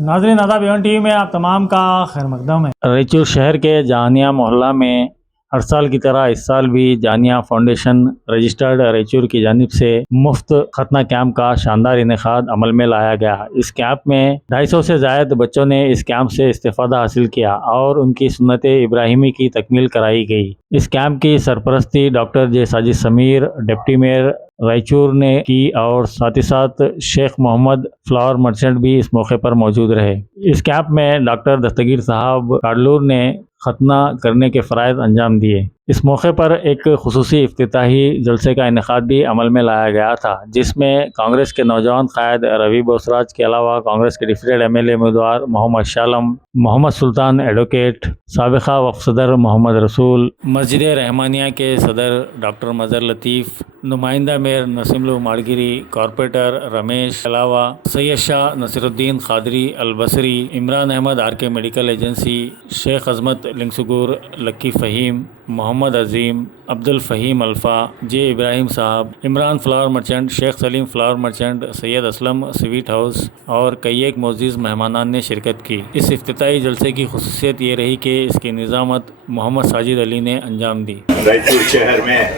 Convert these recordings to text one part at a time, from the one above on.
नाज़रीन आदाब Avon TV में आप तमाम का खैर मकदम है। रायचूर शहर के जानिया मोहल्ला में हर साल की तरह इस साल भी जानिया फाउंडेशन रजिस्टर्ड रायचूर की जानिब से मुफ्त खतना कैंप का शानदार इनेकाद अमल में लाया गया। इस कैंप में 250 से ज़ायद बच्चों ने इस कैंप से इस्तेफादा हासिल किया और उनकी सुन्नत इब्राहिमी की तकमील कराई गई। इस कैंप की सरपरस्ती डॉक्टर जे साजिद समीर डिप्टी मेयर रायचूर ने की और साथ ही साथ शेख मोहम्मद फ्लावर मर्चेंट भी इस मौके पर मौजूद रहे। इस कैंप में डॉक्टर दस्तगीर साहब काडलूर ने खतना करने के फ़राइज़ अंजाम दिए। इस मौके पर एक खुसूसी इफ्तिताही जलसे का इनेकाद भी अमल में लाया गया था, जिसमें कांग्रेस के नौजवान कायद रवि बोसराज के अलावा कांग्रेस के डिप्टी MLA उम्मीदवार मोहम्मद शालम, मोहम्मद सुल्तान एडवोकेट, साबिक़ा वक्फ सदर मोहम्मद रसूल, मस्जिद रहमानिया के सदर डॉक्टर मज़हर लतीफ़, नुमाइंदा मेयर नसीमुल माड़गिरी, कॉरपोरेटर रमेश, अलावा Syed Shah Naseeruddin Qadri Albasri, Imran Ahmed RK medical agency, Sheikh Azmat Lingsugur, Lucky Faheem, Mohammad Azeem, Abdul Faheem alpha, J Ibrahim Sahab, Imran flower merchant, Sheikh Saleem flower merchant, Syed Aslam sweet house और कई एक मोअज़्ज़िज़ मेहमानान ने शिरकत की। इस इफ्तिताही जलसे की खुसूसियत ये रही कि इसकी निज़ामत मोहम्मद साजिद अली ने अंजाम दी। रायचूर शहर में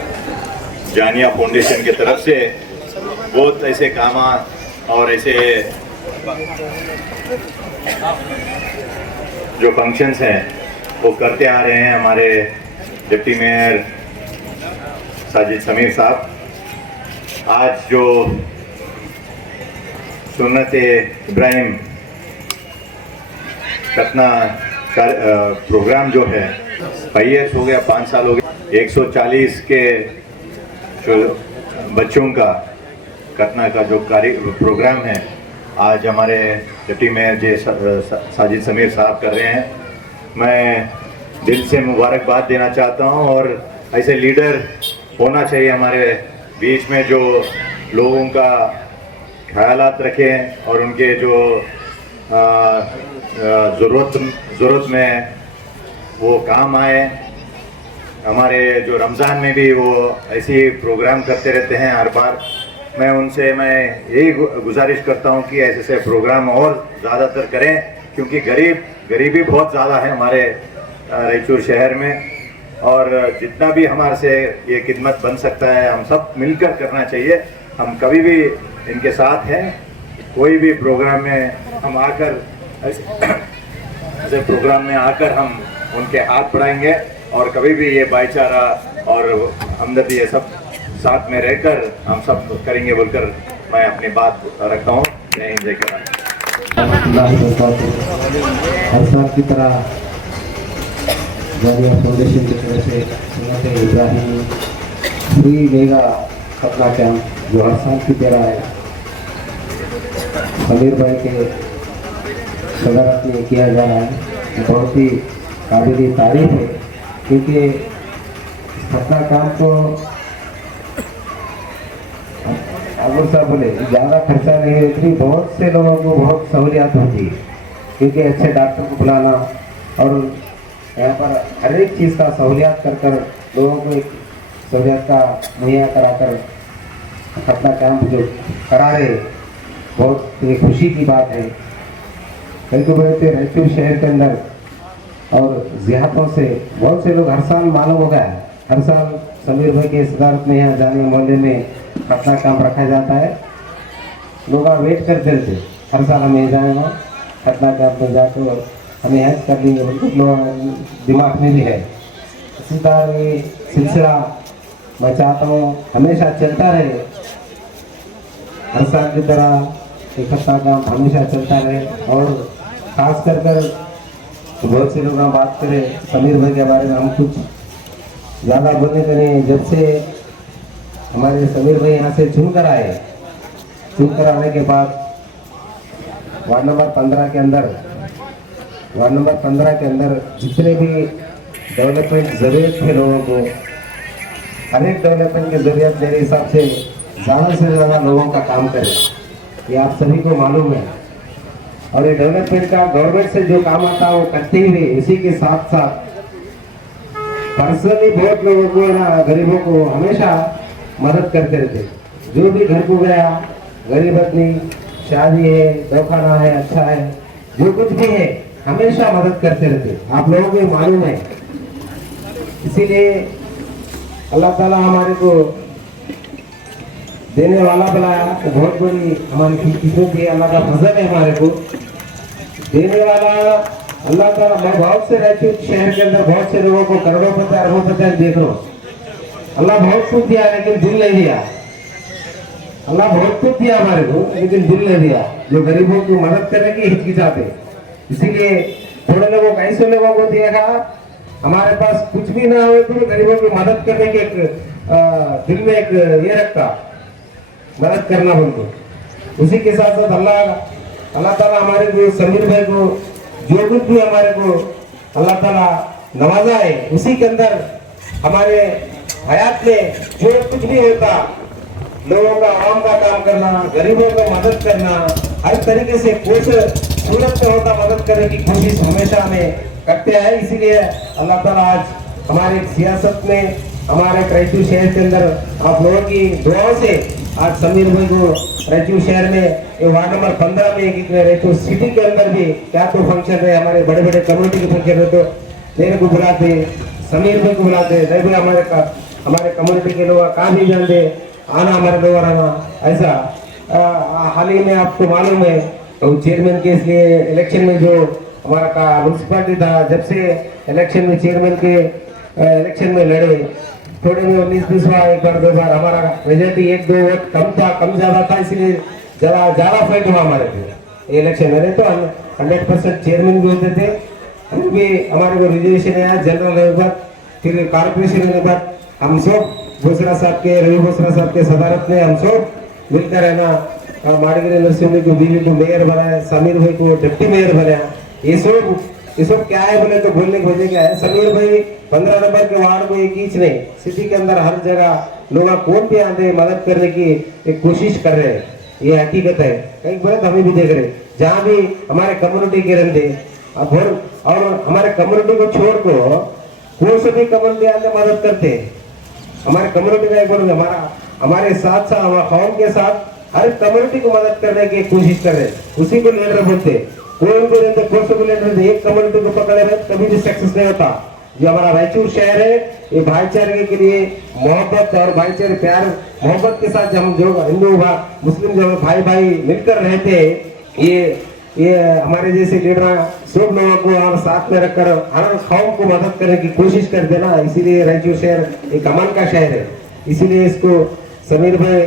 जानिया फाउंडेशन की तरफ से बहुत ऐसे काम और ऐसे जो फंक्शंस हैं वो करते आ रहे हैं हमारे डिप्टी मेयर साजिद समीर साहब। आज जो सुन्नत इब्राहिम खतना प्रोग्राम जो है 5 ईयर्स हो गया, 5 साल हो गया, 140 के जो बच्चों का खतना का जो प्रोग्राम है आज हमारे डिप्टी मेयर जे साजिद समीर साहब कर रहे हैं। मैं दिल से मुबारकबाद देना चाहता हूं और ऐसे लीडर होना चाहिए हमारे बीच में जो लोगों का ख्यालात रखें और उनके जो ज़रूरत में वो काम आए। हमारे जो रमज़ान में भी वो ऐसे प्रोग्राम करते रहते हैं हर बार। मैं यही गुजारिश करता हूं कि ऐसे प्रोग्राम और ज़्यादातर करें, क्योंकि गरीबी बहुत ज़्यादा है हमारे रायचूर शहर में और जितना भी हमारे से ये खिदमत बन सकता है हम सब मिलकर करना चाहिए। हम कभी भी इनके साथ हैं। कोई भी प्रोग्राम में हम आकर ऐसे प्रोग्राम में आकर हम उनके हाथ बढ़ाएंगे और कभी भी ये भाईचारा और हमदर्दी ये सब साथ में रहकर हम सब करेंगे बोलकर मैं अपनी बात रखता हूँ। जय हिंद, जय किसान। हर साल की तरह जानिया फाउंडेशन की तरफ से सुन्नत इब्राहिमी फ्री मेगा खतना कैंप जो हर साल की तरह है समीर भाई के सदारत में किया जा रहा है, बहुत ही काबिल तारीफ है, क्योंकि खतना काम को अगर साहब बोले ज़्यादा खर्चा नहीं है, इतनी बहुत से लोगों को बहुत सहूलियत होती है, क्योंकि अच्छे डॉक्टर को बुलाना और यहाँ पर हर एक चीज़ का सहूलियत कर कर लोगों को एक सहूलियत का मुहैया कराकर अपना काम जो करा रहे, बहुत एक खुशी की बात है। कई को बोलते रायचूर शहर के अंदर और जिहातों से बहुत से लोग हर साल मालूम हो गया है, हर साल समीर भाई के सदारत में यहाँ जानिया मोहल्ले में खतना काम रखा जाता है। लोग वेट करते रहते हर साल हमें जाएगा खतना काम पर जाकर और हमें हेल्प कर लेंगे, लोग दिमाग में भी है। इसी तरह ये सिलसिला मैं चाहता हूँ हमेशा चलता रहे, हर साल की तरह एक खतना काम हमेशा चलता रहे। और खास कर बहुत से लोग बात करें समीर भाई के बारे में, हम कुछ ज़्यादा बोलने के नहीं। जब से हमारे समीर भाई यहाँ से चुनकर आने के बाद वार्ड नंबर 15 के अंदर जितने भी डेवलपमेंट ज़रूरत थे लोगों को, हर एक डेवलपमेंट की ज़रूरत मेरे हिसाब से ज़्यादा लोगों का काम करें, ये आप सभी को मालूम है। और ये डेवलपमेंट का गवर्नमेंट से जो काम आता है वो करते हुए इसी के साथ साथ पर्सनली बहुत लोगों को ना गरीबों को हमेशा मदद करते रहते। जो भी घर को गया, गरीब आदमी शादी है, दवाखाना है, अच्छा है, जो कुछ भी है हमेशा मदद करते रहते, आप लोगों को मालूम है। इसीलिए अल्लाह ताला हमारे को देने वाला बनाया, तो बहुत बड़ी हमारी किस्मत है, अल्लाह का फजल है हमारे को देने वाला अल्लाह ताला। मैं बहुत से रायचूर शहर के अंदर बहुत से लोगों को करोड़पति अरबोपति देख रहा हूँ। अल्लाह बहुत कुछ दिया लेकिन दिल नहीं दिया। अल्लाह बहुत कुछ दिया हमारे को लेकिन दिल नहीं दिया, जो गरीबों की मदद करने की हिचकिचाते। इसीलिए थोड़े लोगों को, ऐसे लोगों को देखा हमारे पास कुछ भी ना हो तो गरीबों की मदद करने के एक दिल में एक ये रखता, मदद करना बोलते। उसी के साथ साथ अल्लाह ताला हमारे को समीर भाई को जो कुछ भी हमारे को अल्लाह ताला नवाजा है, उसी के अंदर हमारे हयात में जो कुछ भी होता, लोगों का आवाम का काम करना, गरीबों को मदद करना, हर तरीके से कोशिश सूरत में होता मदद करने की कोशिश हमेशा हमें करते हैं। इसीलिए अल्लाह ताला आज हमारे सियासत में, हमारे रायचूर शहर के अंदर आप लोगों की दुआओं से आज समीर भाई को रायचूर शहर में वार्ड नंबर 15 में रायचूर सिटी के अंदर भी क्या तो फंक्शन है, हमारे बड़े बड़े कम्युनिटी के फंक्शन है, तो मेरे को बुलाते, समीर भाई को बुलाते, नहीं भाई हमारे कम्युनिटी के लोग कहाँ भी जानते आना, हमारे लोग आना। ऐसा हाल ही में आपको मालूम है तो चेयरमैन के इसलिए इलेक्शन में जो हमारा का म्यूनसिपालिटी था, जब से इलेक्शन में चेयरमैन के इलेक्शन में लड़े, थोड़े में 19-20 बार, एक बार 2 बार हमारा मेजोरिटी 1-2 वोट कम था, कम ज्यादा था, इसलिए ज्यादा फाइट हुआ हमारे को इलेक्शन में। तो 100% चेयरमैन भी होते थे, फिर भी हमारे को रिजर्वेशन आया जनरल लेवल पर, फिर कारपोरेशन लेवल पर हम सब भोसरा साहब के, रवि भोसरा साहब के सदारत में हम सब मिलकर है ना माड़गिरी नरसिंह को बीवी को मेयर बनाया, समीर भाई को डिप्टी मेयर बनाया। ये सब क्या है बोले तो बोलने की वजह क्या है, समीर भाई 15 नंबर के वार्ड को एक इंच नहीं, सिटी के अंदर हर जगह लोग कौन भी आते मदद करने की एक कोशिश कर रहे हैं, ये हकीकत है। कई बार हमें भी देख रहे जहाँ भी हमारे कम्युनिटी के रहते और हमारे कम्युनिटी को छोड़ को कौन से भी कम्युनिटी आते मदद करते हैं। हमारे कम्युनिटी का एक बार हमारे साथ साथ हमारे कौम के साथ हर कम्युनिटी को मदद करने की कोशिश कर रहे, उसी को लीडर बोलते। कोई को रहते, कौन से को लीडर, एक कम्युनिटी को पकड़े रहे कभी भी सक्सेस नहीं होता। जो हमारा रायचूर शहर है ये भाईचारे के लिए मोहब्बत और भाईचारे प्यार मोहब्बत के साथ हम जो हिंदू मुस्लिम जो भाई भाई मिलकर रहते हैं, ये हमारे जैसे लीडर सब लोगों को और साथ में रखकर हर कौम को मदद करने की कोशिश करते ना। इसीलिए रायचूर शहर एक अमन का शहर है। इसीलिए इसको समीर भाई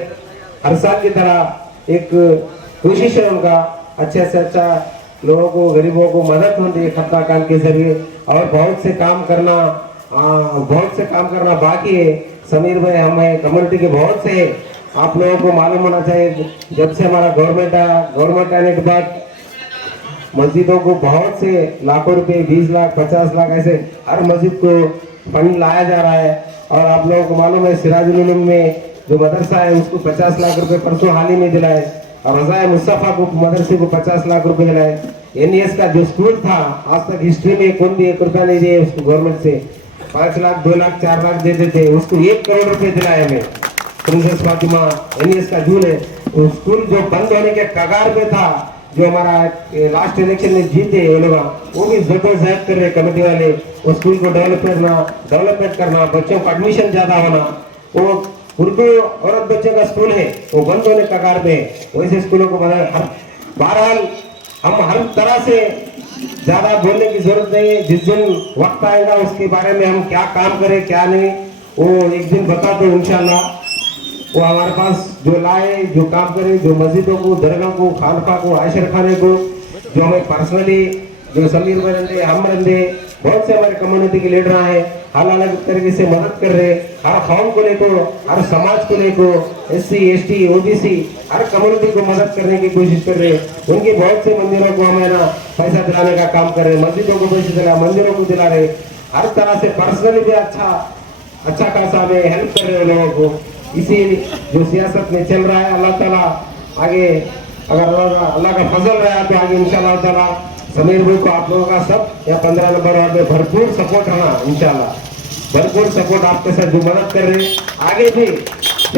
हर साल की तरह एक कोशिश है उनका अच्छे से अच्छा लोगों को, गरीबों को मदद होती है खतना काम के जरिए, और बहुत से काम करना बाकी है। समीर भाई हमें कम्युनिटी के बहुत से आप लोगों को मालूम होना चाहिए, जब से हमारा गवर्नमेंट आने के बाद मस्जिदों को बहुत से लाखों रुपए 20 लाख 50 लाख ऐसे हर मस्जिद को फंड लाया जा रहा है। और आप लोगों को मालूम है सिराजुल उलूम में जो मदरसा है उसको 50 लाख रुपए परसों हाल ही में दिलाए, और रज़ाए मुस्तफ़ा को मदरसे को 50 लाख रुपए दिलाए। NES का जो स्कूल था आज तक हिस्ट्री में कौन भी 1 रुपया नहीं दिए उसको, गवर्नमेंट से 5 लाख 2 लाख 4 लाख देते थे, उसको 1 करोड़ रुपए दिलाए हमें। प्रिंसेस फातिमा NES का स्कूल है, वो स्कूल जो बंद होने के कगार पे था, जो हमारा लास्ट इलेक्शन में जीते वो लोग, वो भी जबरदस्त कर रहे कमेटी वाले, उस स्कूल को डेवलपमेंट करना, बच्चों का एडमिशन ज्यादा होना। वो उर्दू औरत बच्चे का स्कूल है वो बंद होने कगार पे, वैसे स्कूलों को बनाया। बहरहाल हम हर तरह से ज्यादा बोलने की जरूरत नहीं है, जिस दिन वक्त आएगा उसके बारे में हम क्या काम करें क्या नहीं वो एक दिन बता दो इंशाल्लाह। वो हमारे पास जो लाए, जो काम करे, जो मस्जिदों को, दरगाह को, खानका को, आयशर खाने को, जो हमें पर्सनली जो समीर बंदे हम बंदे बहुत से हमारे कम्युनिटी के लीडर हैं, अलग अलग तरीके से मदद कर रहे, हर कौम को लेकर, हर समाज को लेकर, SC ST OBC हर कम्युनिटी को मदद करने की कोशिश कर रहे। उनके बहुत से मंदिरों को हमें ना पैसा दिलाने का काम कर रहे, मस्जिदों को पैसे दिला, मंदिरों को दिला रहे, हर तरह से पर्सनली भी अच्छा खासा हमें हेल्प कर रहे हैं लोगों को। इसी जो सियासत में चल रहा है, अल्लाह ताला आगे अगर अल्लाह का फजल रहा तो आगे इंशाल्लाह ताला समीर भाई को आप लोगों का सब या 15 नंबर वार्ड में भरपूर सपोर्ट रहा इंशाल्लाह, भरपूर सपोर्ट आपके साथ जो मदद कर रहे आगे भी।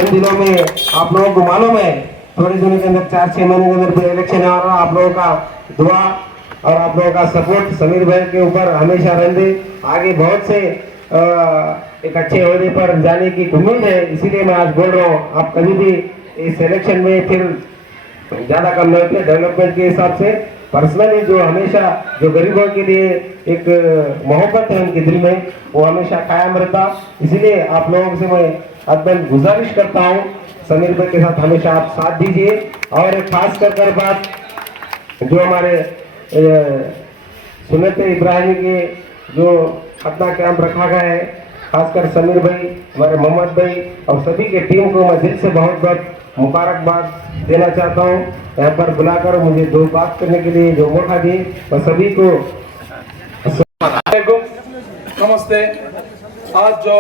इन दिनों में आप लोगों को मालूम है थोड़े दिनों के अंदर 4-6 महीने के अंदर इलेक्शन आ रहा, आप लोगों का दुआ और आप लोगों का सपोर्ट समीर भाई के ऊपर हमेशा रहने। आगे बहुत से एक अच्छे ओहदे पर जाने की उम्मीद है, इसीलिए मैं आज बोल रहा हूँ। आप कभी भी इस इलेक्शन में फिर ज़्यादा कम नहीं होते, डेवलपमेंट के हिसाब से पर्सनली जो हमेशा जो गरीबों के लिए एक मोहब्बत है उनके दिल में, वो हमेशा कायम रहता। इसलिए आप लोगों से मैं अदबन गुजारिश करता हूँ, समीर भाई के साथ हमेशा आप साथ दीजिए। और खास कर बात जो हमारे सुन्नत इब्राहिमी के जो खतना कैंप रखा गया है, खासकर समीर भाई, हमारे मोहम्मद भाई और सभी के टीम को मैं दिल से बहुत बहुत मुबारकबाद देना चाहता हूँ। यहाँ पर बुलाकर मुझे दो बात करने के लिए जो मौका दिए, मैं सभी को नमस्ते। आज जो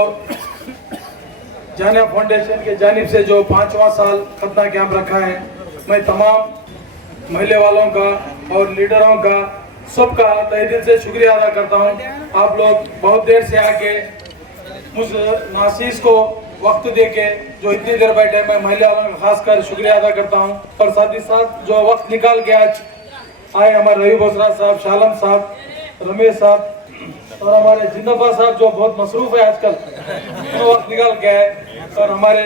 जानिया फाउंडेशन के जानिब से जो 5वां साल खतना कैंप रखा है, मैं तमाम महल्ले वालों का और लीडरों का सबका तहे दिल से शुक्रिया अदा करता हूं। आप लोग बहुत देर से आके मुझ नासीस को वक्त देके जो इतनी देर बैठे, मैं महल्ले वालों का खासकर शुक्रिया अदा करता हूं। और साथ ही साथ जो वक्त निकाल के आज आए हमारे रवि बोसरा साहब, शालम साहब, रमेश साहब और हमारे जिंदाबाद साहब जो बहुत मसरूफ है आजकल, तो वक्त निकाल के आए। और हमारे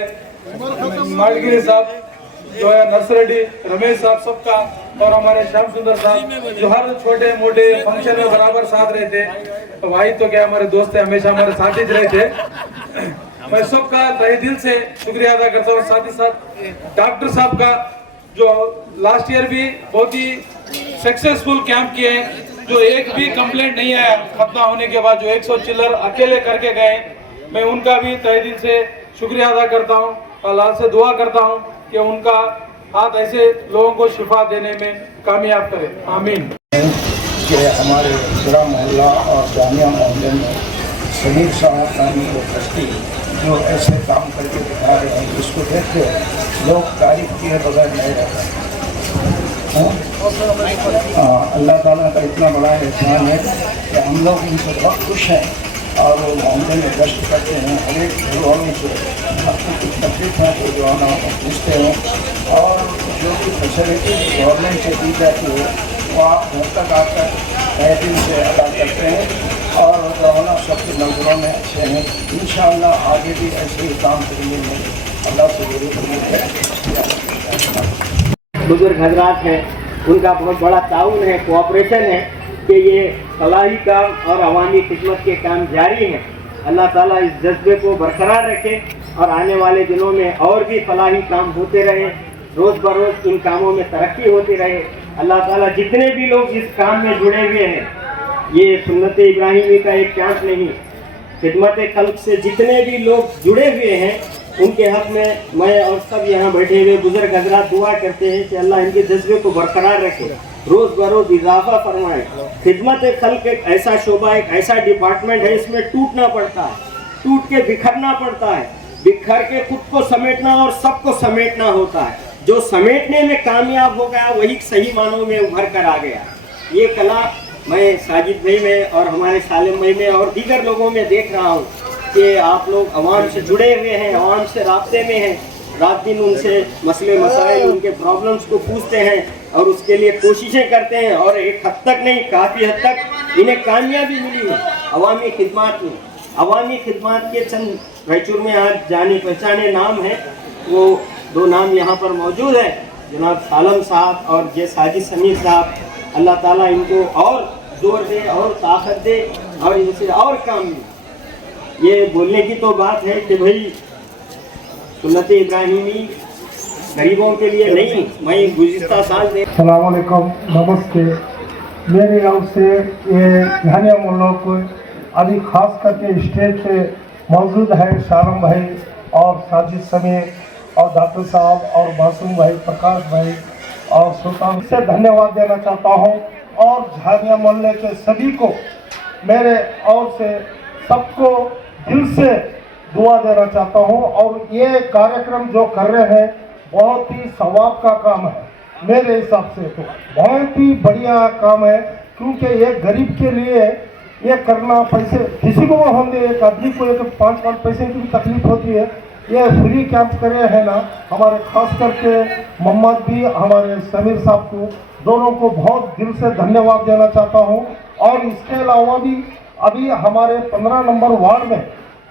मालगिरी साहब जो है, नर्सरेड्डी रमेश साहब सबका, और हमारे श्याम सुंदर साहब जो हर छोटे मोटे फंक्शन में बराबर साथ रहते। तो भाई तो क्या हमारे दोस्त है, हमेशा हमारे साथ ही रहते। मैं सबका तहे दिल से शुक्रिया अदा करता हूँ। साथ ही साथ डॉक्टर साहब का जो लास्ट ईयर भी बहुत ही सक्सेसफुल कैंप किए हैं, जो एक भी कंप्लेंट नहीं आया खतना होने के बाद, जो 100 चिल्लर अकेले करके गए, मैं उनका भी तहे दिल से शुक्रिया अदा करता हूँ। अल्लाह से दुआ करता हूँ कि उनका हाथ ऐसे लोगों को शिफा देने में कामयाब करे, आमीन। कि हमारे पूरा मोहल्ला और जामिया मोहल्ले में समीर साहब नामी वो ट्रस्टी जो ऐसे काम करके दिखा रहे हैं, जिसको देख के लोग तारीफ किए बगैर नहीं रहते। अल्लाह ताला का इतना बड़ा एहसान है कि हम लोग उनसे बहुत खुश हैं और वो मोहल्ले में गश्त करते हैं। हर एक घरवालों से अपनी कुछ तकलीफ है तो जो आना पूछते हैं, और जो भी फैसिलिटी गवर्नमेंट से दी जाती है वो आप घर तक आकर तहे दिल से अदा करते हैं। और रवाना सबके नजरों में अच्छे हैं। इंशाअल्लाह आगे भी ऐसे ही काम करेंगे। अल्लाह से जरूर बुजुर्ग हजरात हैं, उनका बहुत बड़ा ताउन है, कोऑपरेशन है कि ये फलाही काम और अवामी खिदमत के काम जारी हैं। अल्लाह ताला इस जज्बे को बरकरार रखे और आने वाले दिनों में और भी फलाही काम होते रहे, रोज़ बरोज़ इन कामों में तरक्की होती रहे। अल्लाह ताला जितने भी लोग इस काम में जुड़े हुए हैं, ये सुन्नत इब्राहिमी का एक कैंप नहीं, खिदमत खल्क से जितने भी लोग जुड़े हुए हैं, उनके हक में मैं और सब यहाँ बैठे हुए बुजुर्ग हजरात दुआ करते हैं कि अल्लाह इनके जज्बे को बरकरार रखे, रोज़ बरोज़ इजाफा फरमाए। खिदमत खल्क एक ऐसा शोबा, एक ऐसा डिपार्टमेंट है, इसमें टूटना पड़ता है, टूट के बिखरना पड़ता है, बिखर के खुद को समेटना और सबको समेटना होता है। जो समेटने में कामयाब हो गया वही सही मानों में उभर कर आ गया। ये कला मैं साजिद भाई में और हमारे सालिम भाई में और दीगर लोगों में देख रहा हूँ कि आप लोग अवाम से जुड़े हुए हैं, अवाम से राब्ते में हैं, रात दिन उनसे मसले मसाइल, उनके प्रॉब्लम्स को पूछते हैं और उसके लिए कोशिशें करते हैं। और एक हद तक नहीं, काफ़ी हद तक इन्हें कामयाबी मिली है अवामी खिदमात में। अवामी खिदमात के चंद रायचूर में आज जाने पहचाने नाम हैं, वो दो नाम यहाँ पर मौजूद हैं, जनाब सालम साहब और जे साजिद समीर साहब। अल्लाह ताला इनको और जोर दे और ताकत दे और इनसे और काम दे। ये बोलने की तो बात है कि भाई सुन्नत इब्राहिमी गरीबों के लिए नहीं, मैं गुज़िश्ता साल दे। अस्सलाम वालेकुम, नमस्ते। मेरी ओर से ये घनिया मुल्लों को अभी खास करके स्टेज पे मौजूद है शालम भाई और साजिद समीर और डॉक्टर साहब और मासूम भाई, प्रकाश भाई और सुल्तान से धन्यवाद देना चाहता हूँ। और झानिया मोहल्ले के सभी को मेरे ओर से सबको दिल से दुआ देना चाहता हूँ। और ये कार्यक्रम जो कर रहे हैं बहुत ही सवाब का काम है, मेरे हिसाब से तो बहुत ही बढ़िया काम है, क्योंकि ये गरीब के लिए ये करना, पैसे किसी को हम एक आदमी को एक 5-5 पैसे की भी तकलीफ होती है, ये फ्री कैंप करे है ना, हमारे खास करके मोहम्मद भी हमारे समीर साहब को दोनों को बहुत दिल से धन्यवाद देना चाहता हूँ। और इसके अलावा भी अभी हमारे 15 नंबर वार्ड में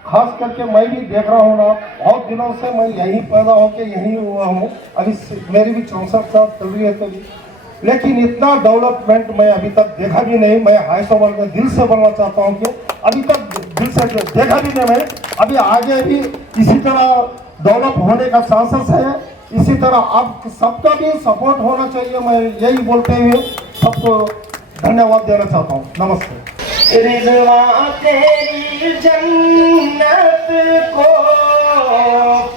खास करके मैं भी देख रहा हूँ ना, बहुत दिनों से मैं यहीं पैदा होकर यहीं हुआ हूँ। अभी मेरी भी 64 साल चल रही है कभी, लेकिन इतना डेवलपमेंट मैं अभी तक देखा भी नहीं। मैं हाई सोबल में दिल से बोलना चाहता हूँ कि अभी तक दिल से देखा भी नहीं। मैं अभी आगे भी इसी तरह डेवलप होने का चांसेस है। इसी तरह आप सबका भी सपोर्ट होना चाहिए। मैं यही बोलते हुए सबको धन्यवाद देना चाहता हूँ। नमस्ते। रिज़वां तेरी जन्नत को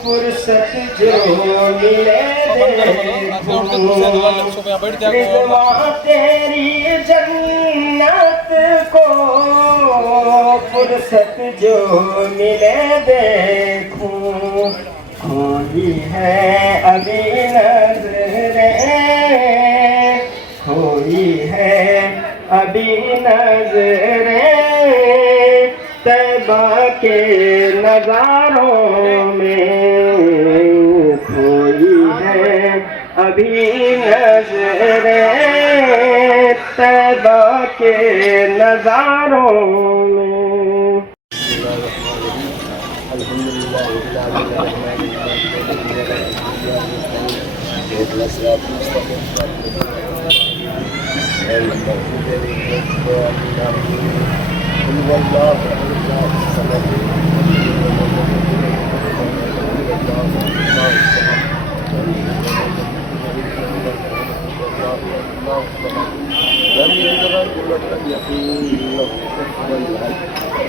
फुर्सत जो मिले देखूं, रिज़वां तेरी जन्नत को फुर्सत जो मिले देखूं, खोई है अभी नज़रें, खोई है अभी नज़रें तैबा के नज़ारों में, खोई है अभी नज़रें तैबा के नज़ारों में।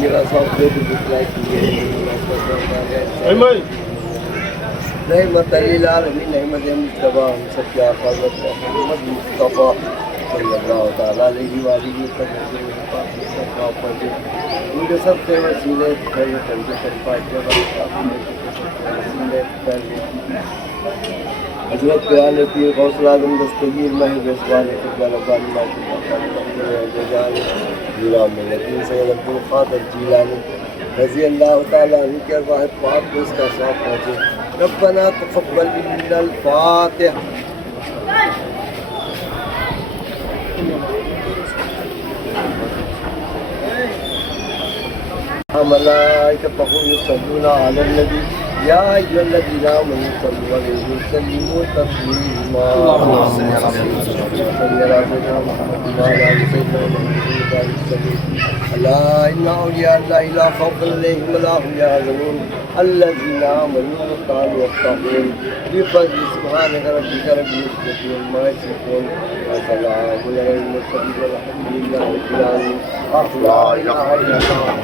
मेरा सॉफ्टवेयर डिप्लाई रहमत लिल्लामीन अहमद मुस्तफा सच्चा हज़रत मोहम्मद मुस्तफ़ा सल्लल्लाहु तआला अलैहि वसल्लम उनके सबसे वसीले हजरत प्यार पीर गौसुल आज़म दस्तगीर महज बेसवान सैयद अब्दुल क़ादिर जीलानी रज़ी अल्लाह तआला अन्हु के अरवाह पाक को इसका सवाब पहुँचे। रब्बना तक़ब्बल मिन्नल फ़ातिहा। मलाइकतहु युसल्लूना अलन नबी या अय्युहल्लज़ीना आमनू सल्लू अलैहि वसल्लिमू तस्लीमा। अला इन्ना औलिया अल्लाहि ला खौफुन अलैहिम वला हुम यहज़नून अल्लज़ीना आमनू व कानू यत्तक़ून बिफ़ज़्लि सुब्हानका रब्बिका रब्बिल इज़्ज़ति अम्मा यसिफ़ून व सलामुन अलल मुरसलीन वल्हम्दुलिल्लाहि रब्बिल आलमीन। ला इलाहा इल्लल्लाह।